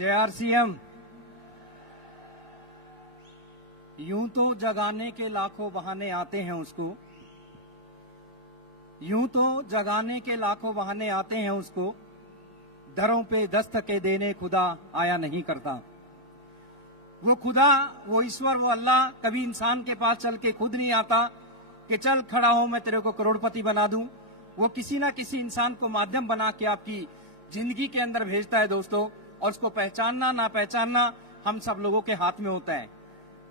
जय आरसीएम। यूं तो जगाने के लाखों बहाने आते हैं उसको, यूं तो जगाने के लाखों बहाने आते हैं उसको, दरों पे दस्तके देने खुदा आया नहीं करता। वो खुदा, वो ईश्वर, वो अल्लाह कभी इंसान के पास चल के खुद नहीं आता कि चल खड़ा हो मैं तेरे को करोड़पति बना दूं। वो किसी ना किसी इंसान को माध्यम बना के आपकी जिंदगी के अंदर भेजता है दोस्तों, और उसको पहचानना ना पहचानना हम सब लोगों के हाथ में होता है।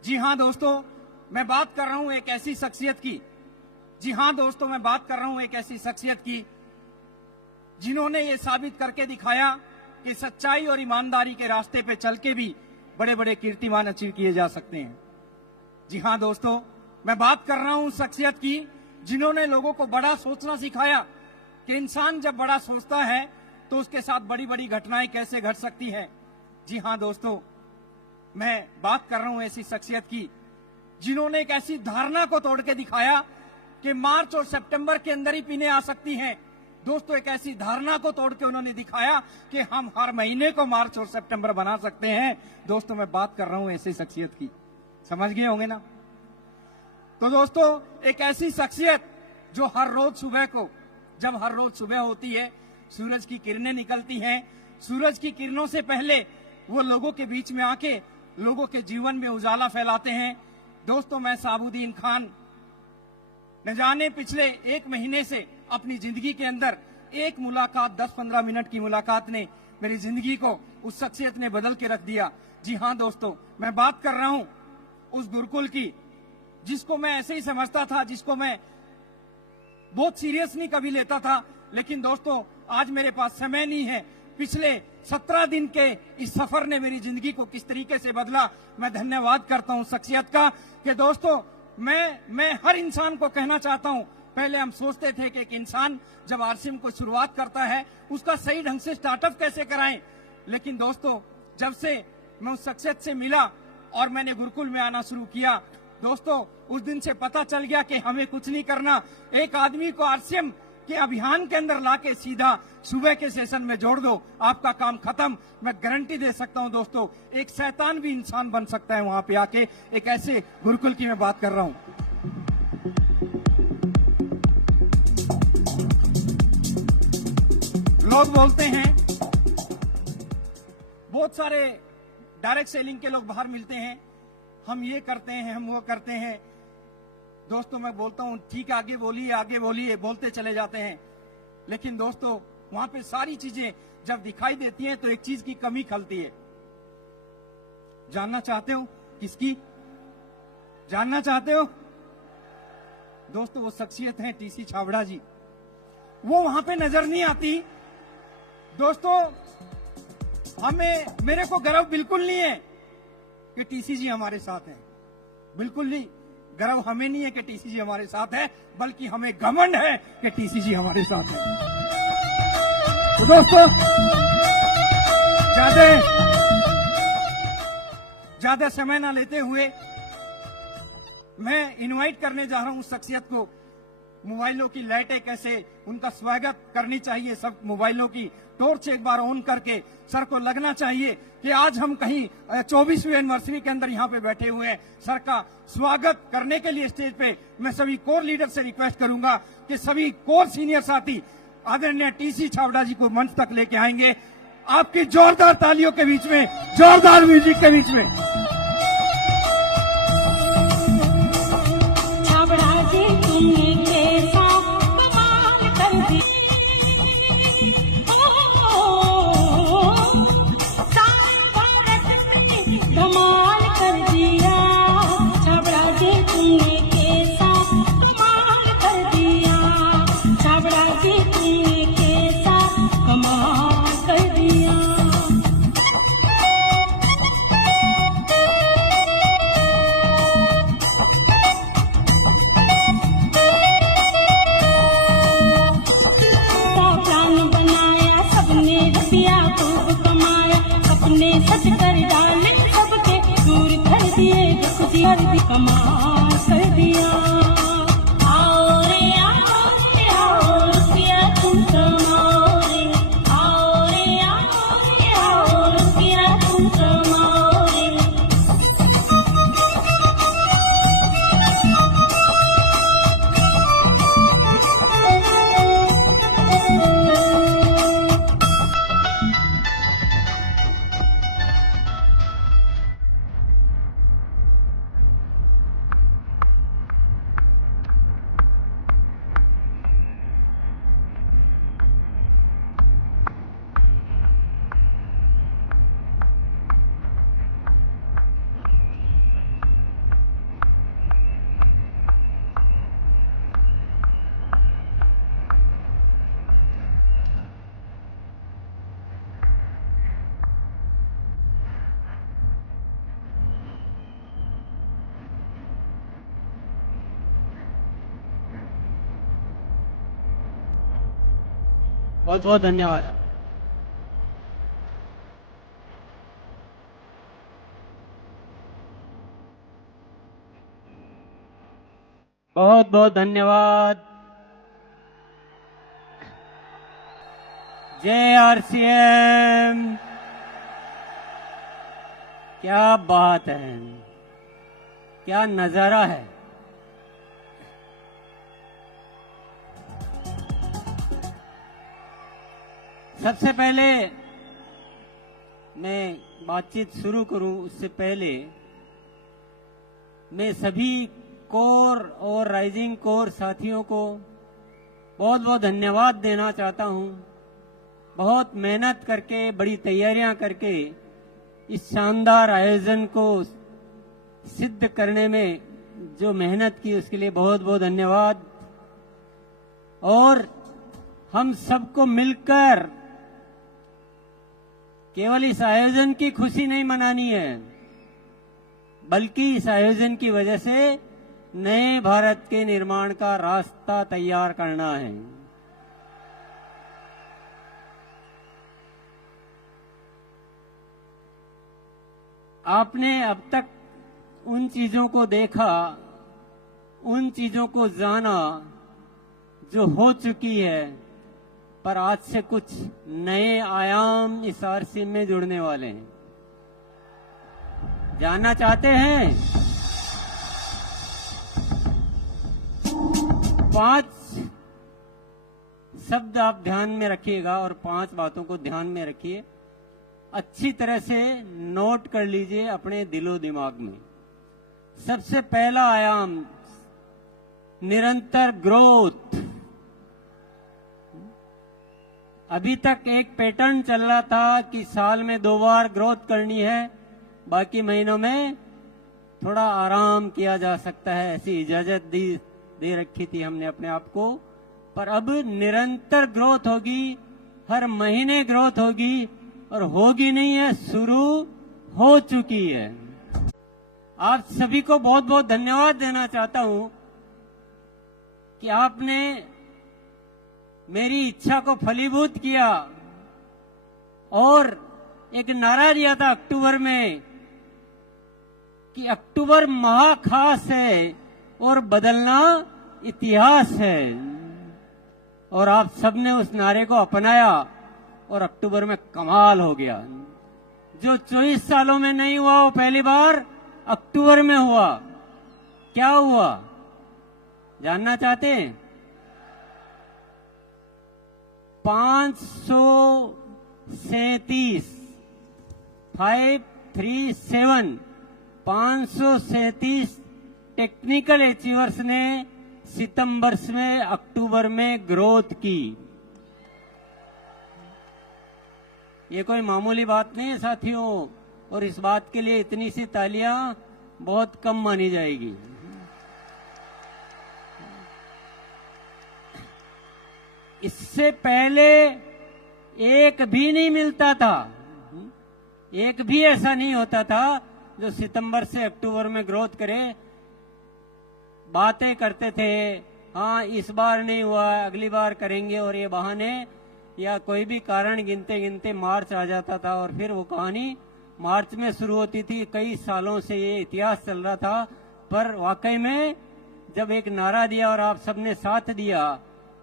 जी हाँ दोस्तों, मैं बात कर रहा हूं एक ऐसी शख्सियत की, जी हाँ दोस्तों, मैं बात कर रहा हूं एक ऐसी शख्सियत की जिन्होंने ये साबित करके दिखाया कि सच्चाई और ईमानदारी के रास्ते पे चल के भी बड़े बड़े कीर्तिमान अचीव किए जा सकते हैं। जी हाँ दोस्तों, मैं बात कर रहा हूं शख्सियत की जिन्होंने लोगों को बड़ा सोचना सिखाया कि इंसान जब बड़ा सोचता है तो उसके साथ बड़ी बड़ी घटनाएं कैसे घट सकती हैं। जी हाँ दोस्तों, मैं बात कर रहा हूं ऐसी शख्सियत की जिन्होंने एक ऐसी धारणा को तोड़ के दिखाया कि मार्च और सितंबर के अंदर ही पीने आ सकती हैं। दोस्तों, एक ऐसी धारणा को तोड़ के उन्होंने दिखाया कि हम हर महीने को मार्च और सितंबर बना सकते हैं। दोस्तों, मैं बात कर रहा हूं ऐसी शख्सियत की, समझ गए होंगे ना। तो दोस्तों, एक ऐसी शख्सियत जो हर रोज सुबह को, जब हर रोज सुबह होती है, सूरज की किरणें निकलती हैं, सूरज की किरणों से पहले वो लोगों के बीच में आके लोगों के जीवन में उजाला फैलाते हैं। दोस्तों, मैं साबुद्दीन खान न जाने पिछले एक महीने से अपनी जिंदगी के अंदर एक मुलाकात, 10-15 मिनट की मुलाकात ने मेरी जिंदगी को, उस शख्सियत ने बदल के रख दिया। जी हाँ दोस्तों, मैं बात कर रहा हूं उस गुरुकुल की जिसको मैं ऐसे ही समझता था, जिसको मैं बहुत सीरियस नहीं कभी लेता था। लेकिन दोस्तों, आज मेरे पास समय नहीं है। पिछले 17 दिन के इस सफर ने मेरी जिंदगी को किस तरीके से बदला, मैं धन्यवाद करता हूं शख्सियत का। कि दोस्तों, मैं हर इंसान को कहना चाहता हूं, पहले हम सोचते थे कि एक इंसान जब आरसीएम को शुरुआत करता है उसका सही ढंग से स्टार्टअप कैसे कराएं। लेकिन दोस्तों, जब से मैं उस शख्सियत से मिला और मैंने गुरुकुल में आना शुरू किया, दोस्तों उस दिन से पता चल गया कि हमें कुछ नहीं करना, एक आदमी को आरसीएम के अभियान के अंदर लाके सीधा सुबह के सेशन में जोड़ दो, आपका काम खत्म। मैं गारंटी दे सकता हूं दोस्तों, एक शैतान भी इंसान बन सकता है वहां पे आके। एक ऐसे गुरुकुल की मैं बात कर रहा हूं। लोग बोलते हैं, बहुत सारे डायरेक्ट सेलिंग के लोग बाहर मिलते हैं, हम ये करते हैं, हम वो करते हैं। दोस्तों, मैं बोलता हूं ठीक है, आगे बोलिए, बोलते चले जाते हैं। लेकिन दोस्तों, वहां पे सारी चीजें जब दिखाई देती हैं तो एक चीज की कमी खलती है। जानना चाहते हो किसकी? जानना चाहते हो? दोस्तों, वो शख्सियत है टीसी छाबड़ा जी। वो वहां पे नजर नहीं आती। दोस्तों, मेरे को गर्व बिल्कुल नहीं है कि टीसी जी हमारे साथ हैं, बिल्कुल नहीं। गर्व हमें नहीं है कि टीसी जी हमारे साथ है, बल्कि हमें घमंड है कि टीसी जी हमारे साथ है। तो दोस्तों, ज्यादा समय ना लेते हुए मैं इनवाइट करने जा रहा हूं उस शख्सियत को। मोबाइलों की लाइटें कैसे उनका स्वागत करनी चाहिए, सब मोबाइलों की टॉर्च एक बार ऑन करके सर को लगना चाहिए कि आज हम कहीं 24वीं एनिवर्सरी के अंदर यहाँ पे बैठे हुए हैं। सर का स्वागत करने के लिए स्टेज पे मैं सभी कोर लीडर से रिक्वेस्ट करूंगा कि सभी कोर सीनियर साथी आदरणीय टीसी छाबड़ा जी को मंच तक लेके आएंगे, आपकी जोरदार तालियों के बीच में, जोरदार म्यूजिक के बीच में। बहुत बहुत धन्यवाद। बहुत बहुत धन्यवाद। जय आरसीएम। क्या बात है, क्या नजारा है। सबसे पहले मैं बातचीत शुरू करूं उससे पहले मैं सभी कोर और राइजिंग कोर साथियों को बहुत बहुत धन्यवाद देना चाहता हूं। बहुत मेहनत करके, बड़ी तैयारियां करके इस शानदार आयोजन को सिद्ध करने में जो मेहनत की उसके लिए बहुत बहुत धन्यवाद। और हम सबको मिलकर केवल इस आयोजन की खुशी नहीं मनानी है, बल्कि इस आयोजन की वजह से नए भारत के निर्माण का रास्ता तैयार करना है। आपने अब तक उन चीजों को देखा, उन चीजों को जाना जो हो चुकी है, पर आज से कुछ नए आयाम इस आरसीएम में जुड़ने वाले हैं। जानना चाहते हैं? 5 शब्द आप ध्यान में रखिएगा और 5 बातों को ध्यान में रखिए, अच्छी तरह से नोट कर लीजिए अपने दिलो दिमाग में। सबसे पहला आयाम निरंतर ग्रोथ। अभी तक एक पैटर्न चल रहा था कि साल में 2 बार ग्रोथ करनी है, बाकी महीनों में थोड़ा आराम किया जा सकता है, ऐसी इजाजत दे रखी थी हमने अपने आप को। पर अब निरंतर ग्रोथ होगी, हर महीने ग्रोथ होगी, और होगी नहीं है, शुरू हो चुकी है। आप सभी को बहुत बहुत धन्यवाद देना चाहता हूं कि आपने मेरी इच्छा को फलीभूत किया और एक नारा दिया था अक्टूबर में कि अक्टूबर महाखास है और बदलना इतिहास है। और आप सबने उस नारे को अपनाया और अक्टूबर में कमाल हो गया। जो 24 सालों में नहीं हुआ वो पहली बार अक्टूबर में हुआ। क्या हुआ जानना चाहते हैं? 537 टेक्निकल अचीवर्स ने सितंबर में अक्टूबर में ग्रोथ की। ये कोई मामूली बात नहीं है साथियों, और इस बात के लिए इतनी सी तालियां बहुत कम मानी जाएगी। इससे पहले एक भी नहीं मिलता था, एक भी ऐसा नहीं होता था जो सितंबर से अक्टूबर में ग्रोथ करे। बातें करते थे, हाँ इस बार नहीं हुआ, अगली बार करेंगे, और ये बहाने या कोई भी कारण गिनते गिनते मार्च आ जाता था और फिर वो कहानी मार्च में शुरू होती थी। कई सालों से ये इतिहास चल रहा था, पर वाकई में जब एक नारा दिया और आप सबने साथ दिया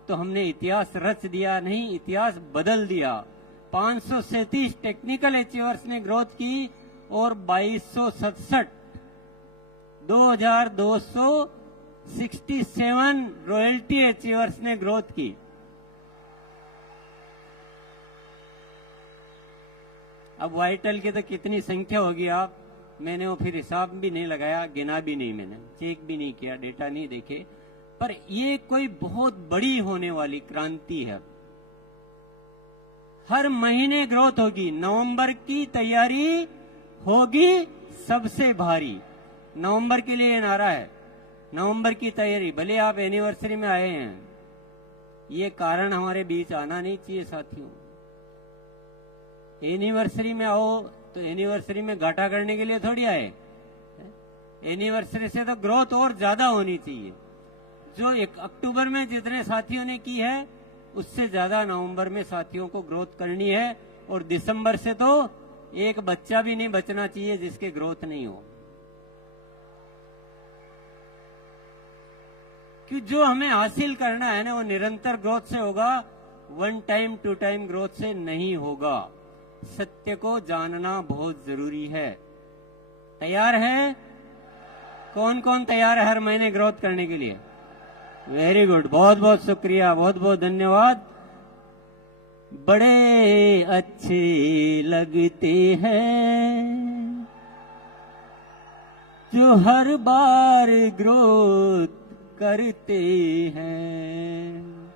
तो हमने इतिहास रच दिया, नहीं इतिहास बदल दिया। 537 टेक्निकल अचीवर्स ने ग्रोथ की और 2267 2267 रॉयल्टी अचीवर्स ने ग्रोथ की। अब वाइटल की तो कितनी संख्या होगी आप, मैंने वो फिर हिसाब भी नहीं लगाया, गिना भी नहीं, मैंने चेक भी नहीं किया, डेटा नहीं देखे। पर ये कोई बहुत बड़ी होने वाली क्रांति है। हर महीने ग्रोथ होगी। नवंबर की तैयारी होगी सबसे भारी। नवंबर के लिए नारा है, नवंबर की तैयारी। भले आप एनिवर्सरी में आए हैं, ये कारण हमारे बीच आना नहीं चाहिए साथियों। एनिवर्सरी में आओ तो एनिवर्सरी में घाटा करने के लिए थोड़ी आए। एनिवर्सरी से तो ग्रोथ और ज्यादा होनी चाहिए। जो 1 अक्टूबर में जितने साथियों ने की है उससे ज्यादा नवंबर में साथियों को ग्रोथ करनी है। और दिसंबर से तो एक बच्चा भी नहीं बचना चाहिए जिसके ग्रोथ नहीं हो, कि जो हमें हासिल करना है ना वो निरंतर ग्रोथ से होगा, 1 टाइम 2 टाइम ग्रोथ से नहीं होगा। सत्य को जानना बहुत जरूरी है। तैयार है? कौन कौन तैयार है हर महीने ग्रोथ करने के लिए? वेरी गुड, बहुत बहुत शुक्रिया, बहुत बहुत धन्यवाद। बड़े अच्छे लगते हैं जो हर बार ग्रोथ करते हैं।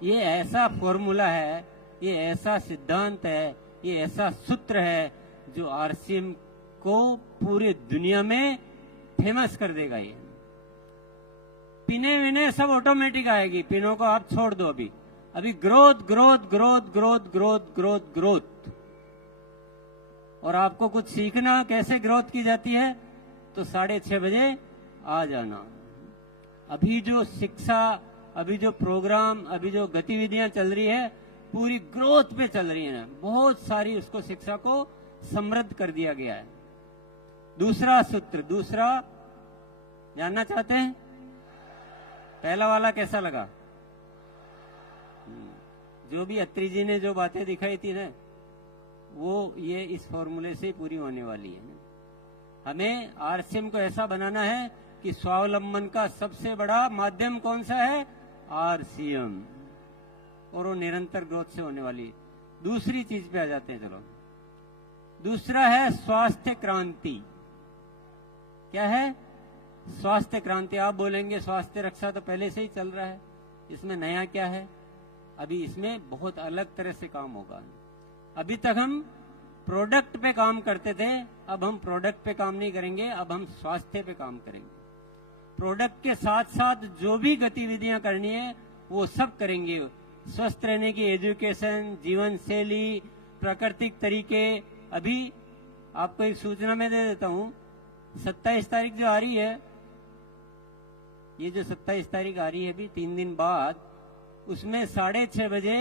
ये ऐसा फॉर्मूला है, ये ऐसा सिद्धांत है, ये ऐसा सूत्र है जो आरसीएम को पूरी दुनिया में फेमस कर देगा। ये पिने विने सब ऑटोमेटिक आएगी, पिनों को आप छोड़ दो। अभी growth growth growth growth growth growth growth. और आपको कुछ सीखना कैसे ग्रोथ की जाती है तो 6:30 बजे आ जाना। अभी जो शिक्षा, अभी जो प्रोग्राम, अभी जो गतिविधियां चल रही है पूरी ग्रोथ पे चल रही है। बहुत सारी उसको शिक्षा को समृद्ध कर दिया गया है। दूसरा सूत्र, दूसरा जानना चाहते हैं? पहला वाला कैसा लगा? जो भी अत्री जी ने जो बातें दिखाई थी ना, वो ये इस फॉर्मूले से पूरी होने वाली है। हमें आरसीएम को ऐसा बनाना है कि स्वावलंबन का सबसे बड़ा माध्यम कौन सा है? आरसीएम। और वो निरंतर ग्रोथ से होने वाली। दूसरी चीज पे आ जाते हैं, चलो। दूसरा है स्वास्थ्य क्रांति। क्या है? स्वास्थ्य क्रांति। आप बोलेंगे स्वास्थ्य रक्षा तो पहले से ही चल रहा है, इसमें नया क्या है? अभी इसमें बहुत अलग तरह से काम होगा। अभी तक हम प्रोडक्ट पे काम करते थे, अब हम प्रोडक्ट पे काम नहीं करेंगे, अब हम स्वास्थ्य पे काम करेंगे। प्रोडक्ट के साथ साथ जो भी गतिविधियां करनी है वो सब करेंगे। स्वस्थ रहने की एजुकेशन, जीवन शैली, प्राकृतिक तरीके। अभी आपको एक सूचना मैं दे देता हूं, 27 तारीख जो आ रही है, ये जो 27 तारीख आ रही है अभी 3 दिन बाद, उसमें 6:30 बजे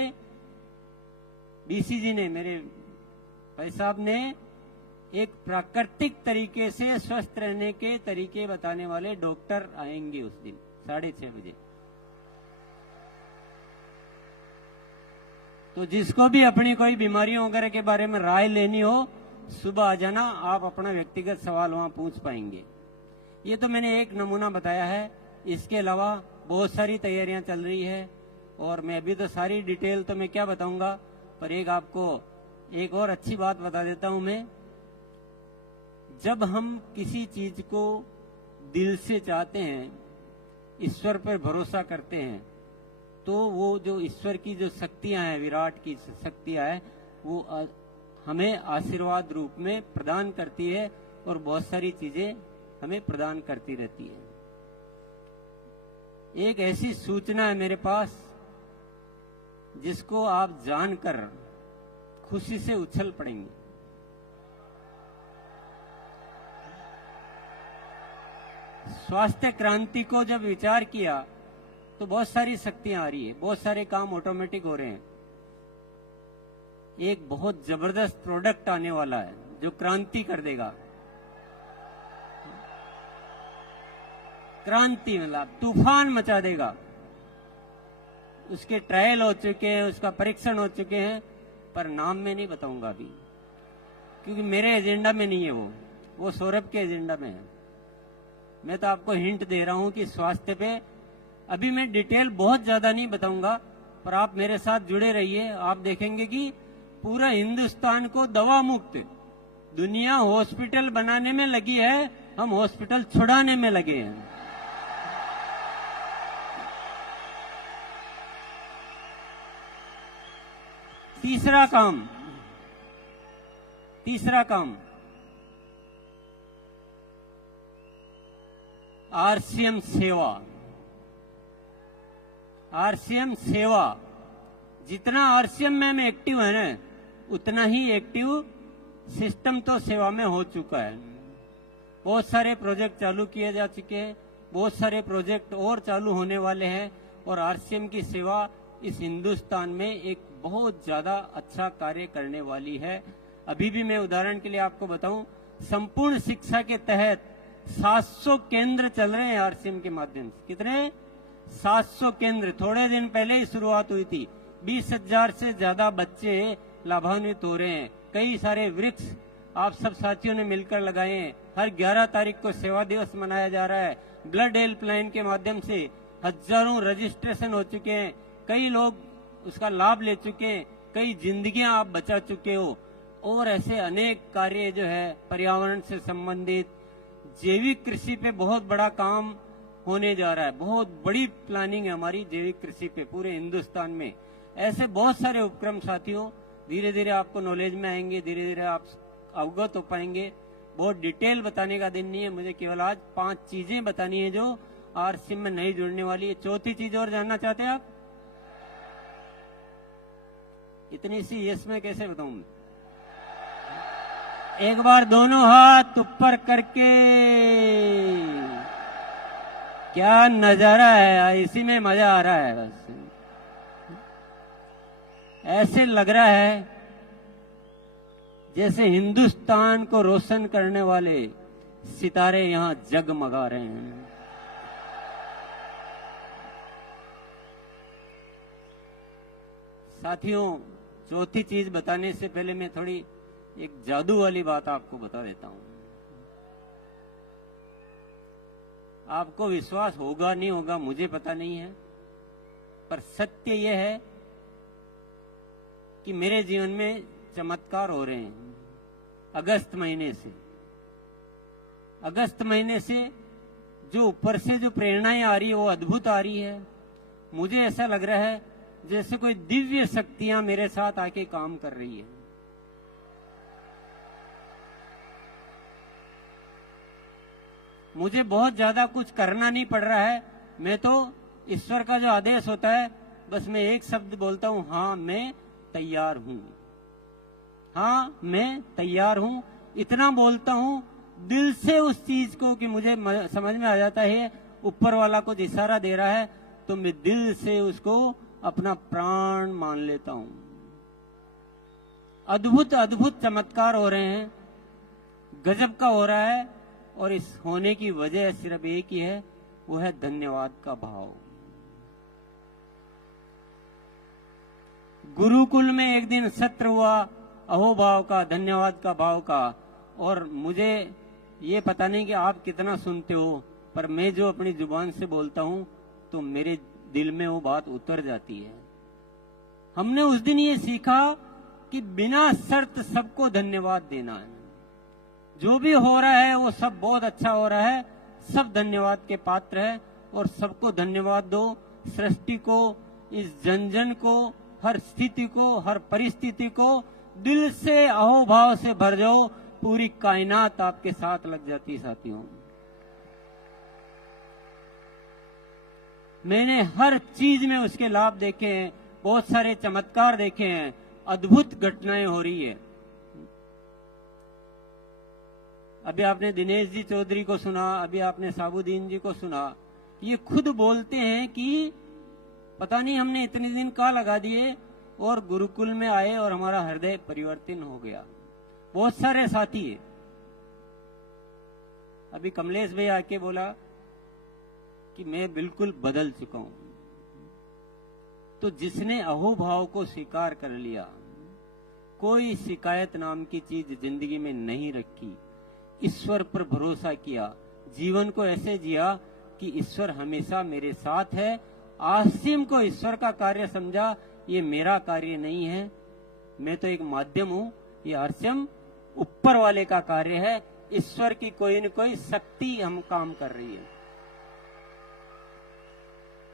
बीसी जी ने, मेरे भाई साहब ने, एक प्राकृतिक तरीके से स्वस्थ रहने के तरीके बताने वाले डॉक्टर आएंगे उस दिन 6:30 बजे। तो जिसको भी अपनी कोई बीमारियों वगैरह के बारे में राय लेनी हो, सुबह आ जाना, आप अपना व्यक्तिगत सवाल वहां पूछ पाएंगे। ये तो मैंने एक नमूना बताया है, इसके अलावा बहुत सारी तैयारियां चल रही है और मैं अभी तो सारी डिटेल तो मैं क्या बताऊंगा, पर एक आपको एक और अच्छी बात बता देता हूं मैं। जब हम किसी चीज को दिल से चाहते हैं, ईश्वर पर भरोसा करते हैं, तो वो जो ईश्वर की जो शक्तियां हैं, विराट की शक्तियां हैं, वो हमें आशीर्वाद रूप में प्रदान करती है और बहुत सारी चीजें हमें प्रदान करती रहती है। एक ऐसी सूचना है मेरे पास जिसको आप जानकर खुशी से उछल पड़ेंगे। स्वास्थ्य क्रांति को जब विचार किया तो बहुत सारी शक्तियां आ रही है, बहुत सारे काम ऑटोमेटिक हो रहे हैं। एक बहुत जबरदस्त प्रोडक्ट आने वाला है जो क्रांति कर देगा। क्रांति मतलब तूफान मचा देगा। उसके ट्रायल हो चुके हैं, उसका परीक्षण हो चुके हैं, पर नाम में नहीं बताऊंगा अभी, क्योंकि मेरे एजेंडा में नहीं है वो सौरभ के एजेंडा में है। मैं तो आपको हिंट दे रहा हूं कि स्वास्थ्य पे अभी मैं डिटेल बहुत ज्यादा नहीं बताऊंगा, पर आप मेरे साथ जुड़े रहिए। आप देखेंगे कि पूरा हिंदुस्तान को दवा मुक्त, दुनिया हॉस्पिटल बनाने में लगी है, हम हॉस्पिटल छुड़ाने में लगे हैं। तीसरा काम आरसीएम सेवा। आरसीएम सेवा, जितना आरसीएम में एक्टिव है ना, उतना ही एक्टिव सिस्टम तो सेवा में हो चुका है। बहुत सारे प्रोजेक्ट चालू किए जा चुके हैं, बहुत सारे प्रोजेक्ट और चालू होने वाले हैं, और आरसीएम की सेवा इस हिंदुस्तान में एक बहुत ज्यादा अच्छा कार्य करने वाली है। अभी भी मैं उदाहरण के लिए आपको बताऊं, संपूर्ण शिक्षा के तहत 700 केंद्र चल रहे हैं आरसीएम के माध्यम से। कितने? 700 केंद्र। थोड़े दिन पहले ही शुरुआत हुई थी। 20,000 से ज्यादा बच्चे लाभान्वित हो रहे हैं। कई सारे वृक्ष आप सब साथियों ने मिलकर लगाए हैं। हर 11 तारीख को सेवा दिवस मनाया जा रहा है। ब्लड हेल्पलाइन के माध्यम से हजारों रजिस्ट्रेशन हो चुके हैं। कई लोग उसका लाभ ले चुके हैं। कई जिंदगियां आप बचा चुके हो। और ऐसे अनेक कार्य जो है पर्यावरण से संबंधित, जैविक कृषि पे बहुत बड़ा काम होने जा रहा है। बहुत बड़ी प्लानिंग है हमारी जैविक कृषि पे पूरे हिंदुस्तान में। ऐसे बहुत सारे उपक्रम साथियों धीरे धीरे आपको नॉलेज में आएंगे, धीरे धीरे आप अवगत हो पाएंगे। बहुत डिटेल बताने का दिन नहीं है, मुझे केवल आज 5 चीजें बतानी है जो आरसीएम में नहीं जुड़ने वाली है। चौथी चीज और जानना चाहते हैं आप? इतनी सी यस में कैसे बताऊं? एक बार दोनों हाथ ऊपर करके, क्या नजारा है, इसी में मजा आ रहा है। बस ऐसे लग रहा है जैसे हिंदुस्तान को रोशन करने वाले सितारे यहां जगमगा रहे हैं। साथियों, चौथी चीज बताने से पहले मैं थोड़ी एक जादू वाली बात आपको बता देता हूं। आपको विश्वास होगा नहीं होगा मुझे पता नहीं है, पर सत्य यह है कि मेरे जीवन में चमत्कार हो रहे हैं। अगस्त महीने से जो ऊपर से जो प्रेरणाएं आ रही है वो अद्भुत आ रही है। मुझे ऐसा लग रहा है जैसे कोई दिव्य शक्तियां मेरे साथ आके काम कर रही है। मुझे बहुत ज्यादा कुछ करना नहीं पड़ रहा है। मैं तो ईश्वर का जो आदेश होता है बस मैं एक शब्द बोलता हूं, हाँ मैं तैयार हूं, हाँ मैं तैयार हूं। इतना बोलता हूं दिल से उस चीज को कि मुझे समझ में आ जाता है ऊपर वाला कुछ इशारा दे रहा है तो मैं दिल से उसको अपना प्राण मान लेता हूं। अद्भुत अद्भुत चमत्कार हो रहे हैं, गजब का हो रहा है। और इस होने की वजह सिर्फ एक ही है, वो है धन्यवाद का भाव। गुरुकुल में एक दिन सत्र हुआ अहोभाव का, धन्यवाद का भाव का। और मुझे ये पता नहीं कि आप कितना सुनते हो, पर मैं जो अपनी जुबान से बोलता हूं तो मेरे दिल में वो बात उतर जाती है। हमने उस दिन ये सीखा कि बिना शर्त सबको धन्यवाद देना है। जो भी हो रहा है वो सब बहुत अच्छा हो रहा है, सब धन्यवाद के पात्र है और सबको धन्यवाद दो। सृष्टि को, इस जन जन को, हर स्थिति को, हर परिस्थिति को दिल से अहोभाव से भर जाओ, पूरी कायनात आपके साथ लग जाती। साथियों, मैंने हर चीज में उसके लाभ देखे हैं, बहुत सारे चमत्कार देखे हैं, अद्भुत घटनाएं हो रही है। अभी आपने दिनेश जी चौधरी को सुना, अभी आपने साबुद्दीन जी को सुना। ये खुद बोलते हैं कि पता नहीं हमने इतने दिन कहाँ लगा दिए और गुरुकुल में आए और हमारा हृदय परिवर्तन हो गया। बहुत सारे साथी है। अभी कमलेश भाई आके बोला कि मैं बिल्कुल बदल चुका हूं। तो जिसने अहोभाव को स्वीकार कर लिया, कोई शिकायत नाम की चीज जिंदगी में नहीं रखी, ईश्वर पर भरोसा किया, जीवन को ऐसे जिया कि ईश्वर हमेशा मेरे साथ है। आरसीएम को ईश्वर का कार्य समझा, ये मेरा कार्य नहीं है, मैं तो एक माध्यम हूं। ये आरसीएम ऊपर वाले का कार्य है, ईश्वर की कोई न कोई शक्ति हम काम कर रही है।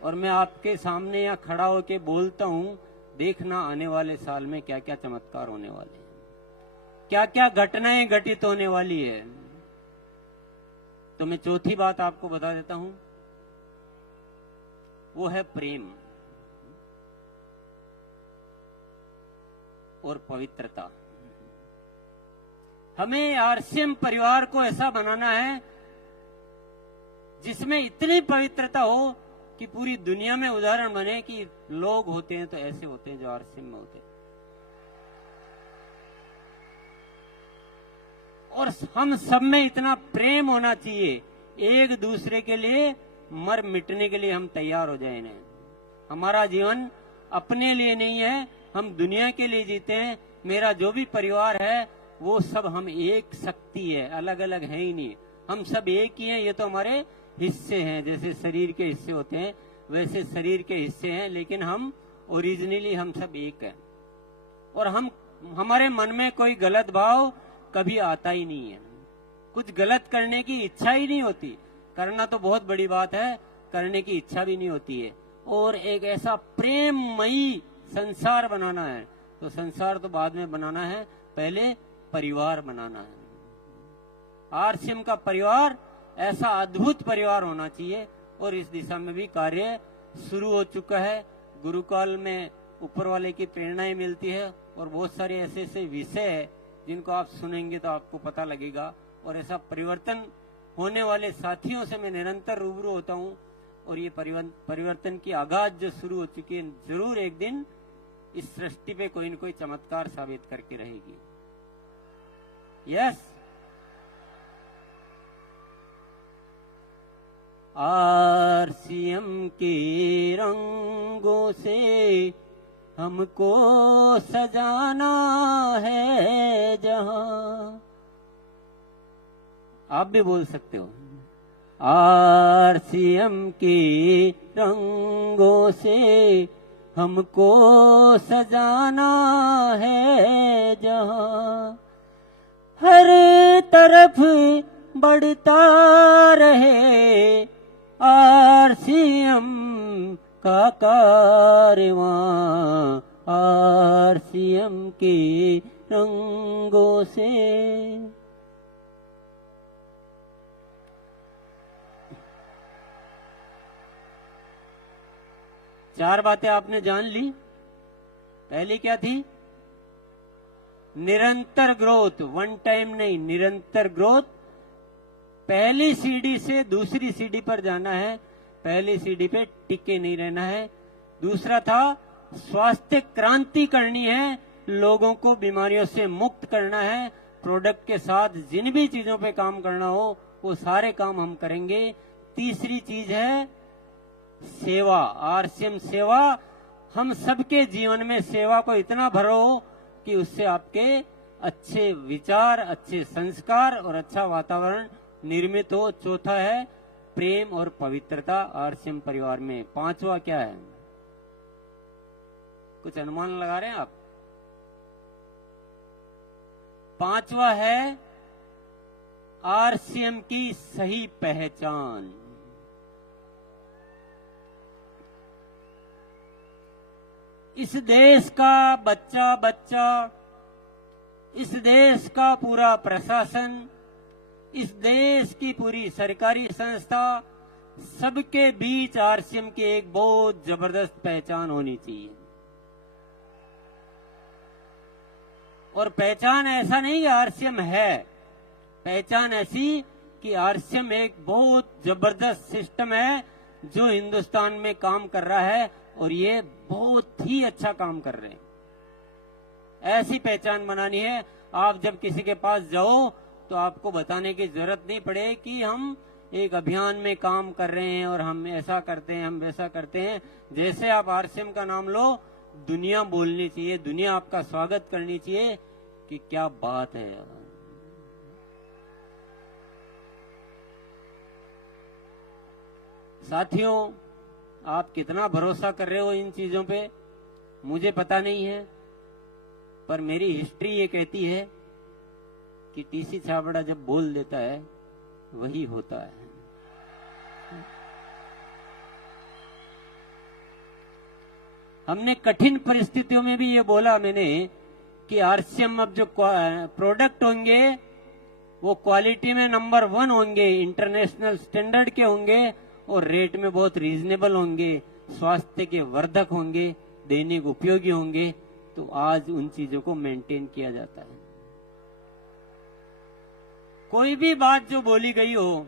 और मैं आपके सामने यहाँ खड़ा होके बोलता हूं, देखना आने वाले साल में क्या क्या चमत्कार होने वाले हैं, क्या क्या घटनाएं घटित होने वाली है। तो मैं चौथी बात आपको बता देता हूं, वो है प्रेम और पवित्रता। हमें आरसीएम परिवार को ऐसा बनाना है जिसमें इतनी पवित्रता हो कि पूरी दुनिया में उदाहरण बने कि लोग होते हैं तो ऐसे होते हैं जो आरसीएम में होते हैं। और हम सब में इतना प्रेम होना चाहिए, एक दूसरे के लिए मर मिटने के लिए हम तैयार हो जाए। इन्हें हमारा जीवन अपने लिए नहीं है, हम दुनिया के लिए जीते हैं। मेरा जो भी परिवार है वो सब हम एक शक्ति है, अलग अलग है ही नहीं, हम सब एक ही हैं। ये तो हमारे हिस्से हैं, जैसे शरीर के हिस्से होते हैं वैसे शरीर के हिस्से हैं, लेकिन हम ओरिजिनली हम सब एक हैं। और हमारे मन में कोई गलत भाव कभी आता ही नहीं है, कुछ गलत करने की इच्छा ही नहीं होती। करना तो बहुत बड़ी बात है, करने की इच्छा भी नहीं होती है। और एक ऐसा प्रेममयी संसार बनाना है, तो संसार तो बाद में बनाना है, पहले परिवार बनाना है। आरसीएम का परिवार ऐसा अद्भुत परिवार होना चाहिए, और इस दिशा में भी कार्य शुरू हो चुका है। गुरुकाल में ऊपर वाले की प्रेरणाएं मिलती है, और बहुत सारे ऐसे ऐसे विषय है जिनको आप सुनेंगे तो आपको पता लगेगा। और ऐसा परिवर्तन होने वाले साथियों से मैं निरंतर रूबरू होता हूँ, और ये परिवर्तन की आगाज जो शुरू हो चुकी है, जरूर एक दिन इस सृष्टि पे कोई न कोई चमत्कार साबित करके रहेगी। यस, आरसीएम के रंगों से हमको सजाना है जहां। आप भी बोल सकते हो, आरसीएम के रंगों से हमको सजाना है जहां, हर तरफ बढ़ता रहे आरसीएम का कारवां, आरसीएम के रंगों से। चार बातें आपने जान ली। पहली क्या थी? निरंतर ग्रोथ, वन टाइम नहीं, निरंतर ग्रोथ। पहली सीढ़ी से दूसरी सीढ़ी पर जाना है, पहली सीढ़ी पे टिके नहीं रहना है। दूसरा था स्वास्थ्य क्रांति करनी है, लोगों को बीमारियों से मुक्त करना है। प्रोडक्ट के साथ जिन भी चीजों पे काम करना हो वो सारे काम हम करेंगे। तीसरी चीज है सेवा, आरसीएम सेवा। हम सबके जीवन में सेवा को इतना भरो कि उससे आपके अच्छे विचार, अच्छे संस्कार और अच्छा वातावरण निर्मित हो। चौथा है प्रेम और पवित्रता आरसीएम परिवार में। पांचवा क्या है? कुछ अनुमान लगा रहे हैं आप? पांचवा है आरसीएम की सही पहचान। इस देश का बच्चा, इस देश का पूरा प्रशासन, इस देश की पूरी सरकारी संस्था, सबके बीच आरसीएम की एक बहुत जबरदस्त पहचान होनी चाहिए। और पहचान ऐसा नहीं आरसीएम है, पहचान ऐसी कि आरसीएम एक बहुत जबरदस्त सिस्टम है जो हिंदुस्तान में काम कर रहा है, और ये बहुत ही अच्छा काम कर रहे हैं। ऐसी पहचान बनानी है। आप जब किसी के पास जाओ तो आपको बताने की जरूरत नहीं पड़े कि हम एक अभियान में काम कर रहे हैं और हम ऐसा करते हैं, हम वैसा करते हैं। जैसे आप आरसीएम का नाम लो, दुनिया बोलनी चाहिए, दुनिया आपका स्वागत करनी चाहिए कि क्या बात है। साथियों, आप कितना भरोसा कर रहे हो इन चीजों पे मुझे पता नहीं है, पर मेरी हिस्ट्री ये कहती है कि टीसी छाबड़ा जब बोल देता है वही होता है। हमने कठिन परिस्थितियों में भी ये बोला मैंने कि आरसीएम अब जो प्रोडक्ट होंगे वो क्वालिटी में नंबर 1 होंगे, इंटरनेशनल स्टैंडर्ड के होंगे, और रेट में बहुत रीजनेबल होंगे, स्वास्थ्य के वर्धक होंगे, दैनिक उपयोगी होंगे। तो आज उन चीजों को मेंटेन किया जाता है। कोई भी बात जो बोली गई हो,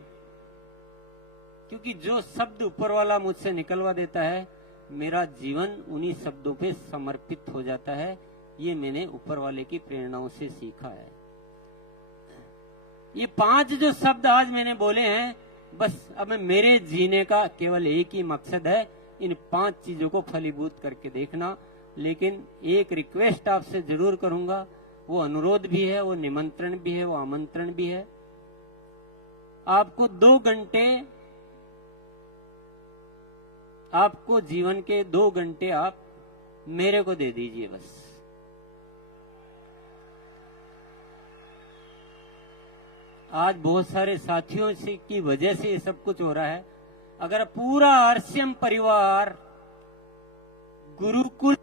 क्योंकि जो शब्द ऊपर वाला मुझसे निकलवा देता है, मेरा जीवन उन्हीं शब्दों पे समर्पित हो जाता है। ये मैंने ऊपर वाले की प्रेरणाओं से सीखा है। ये 5 जो शब्द आज मैंने बोले हैं, बस अब मेरे जीने का केवल एक ही मकसद है, इन 5 चीजों को फलीभूत करके देखना। लेकिन एक रिक्वेस्ट आपसे जरूर करूंगा, वो अनुरोध भी है, वो निमंत्रण भी है, वो आमंत्रण भी है। आपको 2 घंटे, आपको जीवन के 2 घंटे आप मेरे को दे दीजिए बस। आज बहुत सारे साथियों से की वजह से ये सब कुछ हो रहा है। अगर पूरा आरसीएम परिवार गुरुकुल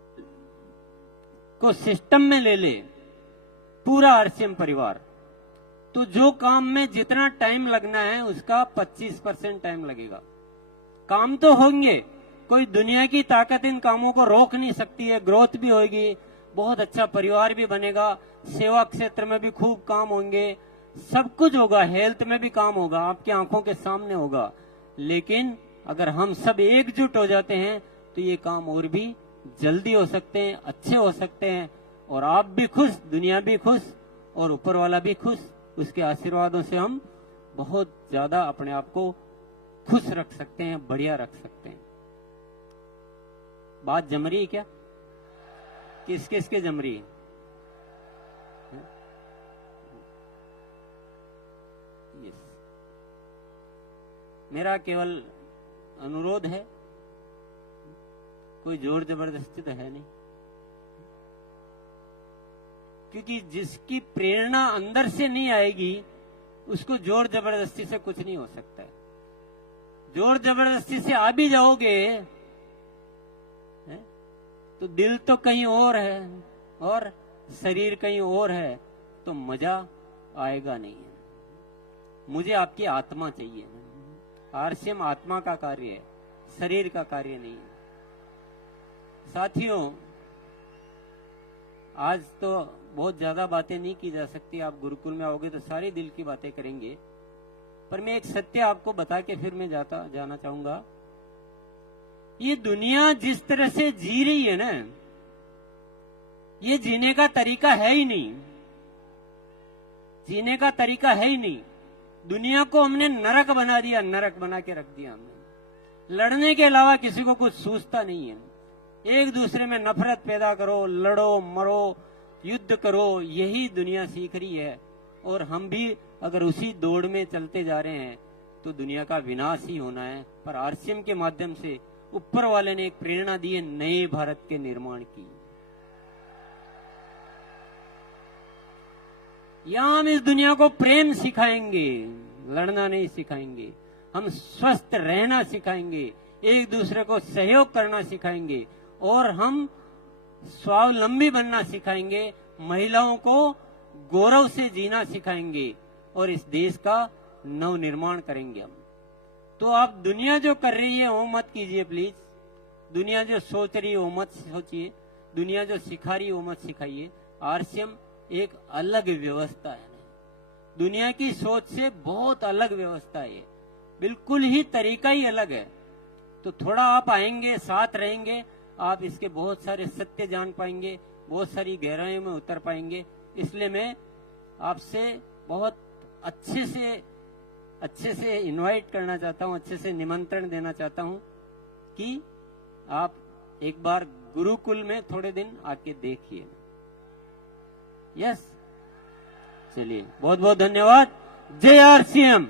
को सिस्टम में ले ले, पूरा आरसीएम परिवार, तो जो काम में जितना टाइम लगना है उसका 25% टाइम लगेगा। काम तो होंगे, कोई दुनिया की ताकत इन कामों को रोक नहीं सकती है। ग्रोथ भी होगी, बहुत अच्छा परिवार भी बनेगा, सेवा क्षेत्र में भी खूब काम होंगे, सब कुछ होगा, हेल्थ में भी काम होगा, आपकी आंखों के सामने होगा। लेकिन अगर हम सब एकजुट हो जाते हैं तो ये काम और भी जल्दी हो सकते हैं, अच्छे हो सकते हैं, और आप भी खुश, दुनिया भी खुश, और ऊपर वाला भी खुश। उसके आशीर्वादों से हम बहुत ज्यादा अपने आप को खुश रख सकते हैं, बढ़िया रख सकते हैं। बात जम रही है क्या? किस किस के जम रही है? यस, मेरा केवल अनुरोध है, कोई जोर जबरदस्ती तो है नहीं, क्योंकि जिसकी प्रेरणा अंदर से नहीं आएगी उसको जोर जबरदस्ती से कुछ नहीं हो सकता है। जोर जबरदस्ती से आ भी जाओगे तो दिल तो कहीं और है और शरीर कहीं और है, तो मजा आएगा नहीं है। मुझे आपकी आत्मा चाहिए। आरसीएम आत्मा का कार्य है, शरीर का कार्य नहीं है। साथियों, आज तो बहुत ज्यादा बातें नहीं की जा सकती, आप गुरुकुल में आओगे तो सारी दिल की बातें करेंगे, पर मैं एक सत्य आपको बता के फिर मैं जाना चाहूंगा। ये दुनिया जिस तरह से जी रही है ना, ये जीने का तरीका है ही नहीं, जीने का तरीका है ही नहीं। दुनिया को हमने नरक बना दिया, नरक बना के रख दिया हमने। लड़ने के अलावा किसी को कुछ सूझता नहीं है। एक दूसरे में नफरत पैदा करो, लड़ो, मरो, युद्ध करो, यही दुनिया सीख रही है। और हम भी अगर उसी दौड़ में चलते जा रहे हैं तो दुनिया का विनाश ही होना है। पर आरसीएम के माध्यम से ऊपर वाले ने एक प्रेरणा दी है नए भारत के निर्माण की। यहां हम इस दुनिया को प्रेम सिखाएंगे, लड़ना नहीं सिखाएंगे। हम स्वस्थ रहना सिखाएंगे, एक दूसरे को सहयोग करना सिखाएंगे, और हम स्वावलंबी बनना सिखाएंगे। महिलाओं को गौरव से जीना सिखाएंगे और इस देश का नव निर्माण करेंगे हम। तो आप दुनिया जो कर रही है वो मत कीजिए प्लीज। दुनिया जो सोच रही है वो मत सोचिए, दुनिया जो सिखा रही है वो मत सिखाइए। आरसीएम एक अलग व्यवस्था है, दुनिया की सोच से बहुत अलग व्यवस्था है, बिल्कुल ही तरीका ही अलग है। तो थोड़ा आप आएंगे, साथ रहेंगे, आप इसके बहुत सारे सत्य जान पाएंगे, बहुत सारी गहराइयों में उतर पाएंगे। इसलिए मैं आपसे बहुत अच्छे से इनवाइट करना चाहता हूं, अच्छे से निमंत्रण देना चाहता हूं कि आप एक बार गुरुकुल में थोड़े दिन आके देखिए। यस, चलिए, बहुत बहुत धन्यवाद। जय आरसीएम।